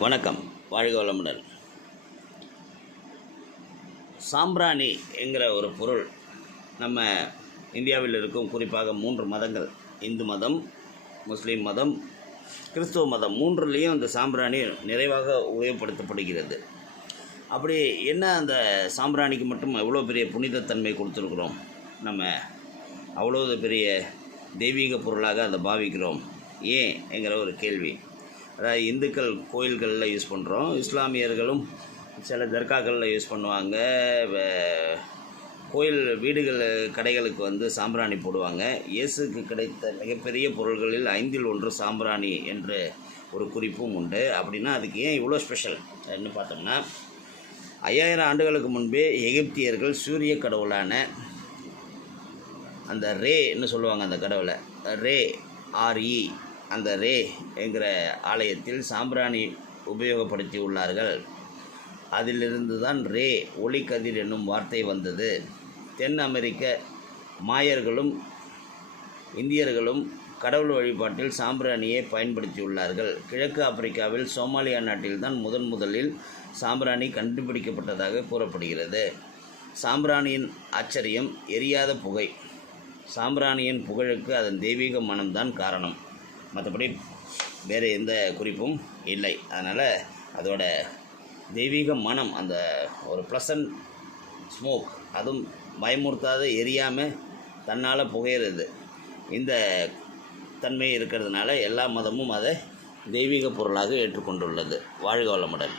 வணக்கம். வாழ்க வளமுடன். சாம்பிராணி என்கிற ஒரு பொருள் நம்ம இந்தியாவில் இருக்கும் குறிப்பாக 3 மதங்கள், இந்து மதம், முஸ்லீம் மதம், கிறிஸ்துவ மதம், 3லேயும் இந்த சாம்பிராணி நிறைவாக உபயோகப்படுத்தப்படுகிறது. அப்படி என்ன அந்த சாம்பிராணிக்கு மட்டும் எவ்வளோ பெரிய புனிதத்தன்மை கொடுத்துருக்குறோம், நம்ம அவ்வளோ பெரிய தெய்வீக பொருளாக அதை பாவிக்கிறோம் ஏன் என்கிற ஒரு கேள்வி. அதாவது இந்துக்கள் கோயில்களில் யூஸ் பண்ணுறோம், இஸ்லாமியர்களும் சில தர்காக்களில் யூஸ் பண்ணுவாங்க, கோயில் வீடுகள் கடைகளுக்கு சாம்பிராணி போடுவாங்க. இயேசுக்கு கிடைத்த மிகப்பெரிய பொருள்களில் 5ல் 1 சாம்பிராணி என்ற ஒரு குறிப்பும் உண்டு. அப்படின்னா அதுக்கு ஏன் இவ்வளோ ஸ்பெஷல் என்ன பார்த்தோம்னா, 5000 ஆண்டுகளுக்கு முன்பே எகிப்தியர்கள் சூரிய கடவுளான அந்த ரேன்னு சொல்லுவாங்க, அந்த கடவுளை ரே ஆர்இ, அந்த ரே என்கிற ஆலயத்தில் சாம்பிராணி உபயோகப்படுத்தி உள்ளார்கள். அதிலிருந்து தான் ரே ஒளிக்கதிர் என்னும் வார்த்தை வந்தது. தென் அமெரிக்க மாயர்களும் இந்தியர்களும் கடவுள் வழிபாட்டில் சாம்பிராணியை பயன்படுத்தியுள்ளார்கள். கிழக்கு ஆப்பிரிக்காவில் சோமாலியா நாட்டில்தான் முதலில் சாம்பிராணி கண்டுபிடிக்கப்பட்டதாக கூறப்படுகிறது. சாம்பிராணியின் ஆச்சரியம் எரியாத புகை. சாம்பிராணியின் புகழுக்கு அதன் தெய்வீக மனம்தான் காரணம், மற்றபடி வேறு எந்த குறிப்பும் இல்லை. அதனால் அதோட தெய்வீக மனம், அந்த ஒரு ப்ளசன்ட் ஸ்மோக், அதுவும் பயமுறுத்தாத எரியாமல் தன்னால் புகையிறது, இந்த தன்மை இருக்கிறதுனால எல்லா மதமும் அதை தெய்வீக பொருளாக ஏற்றுக்கொண்டுள்ளது. வாழ்க வளமுடன்.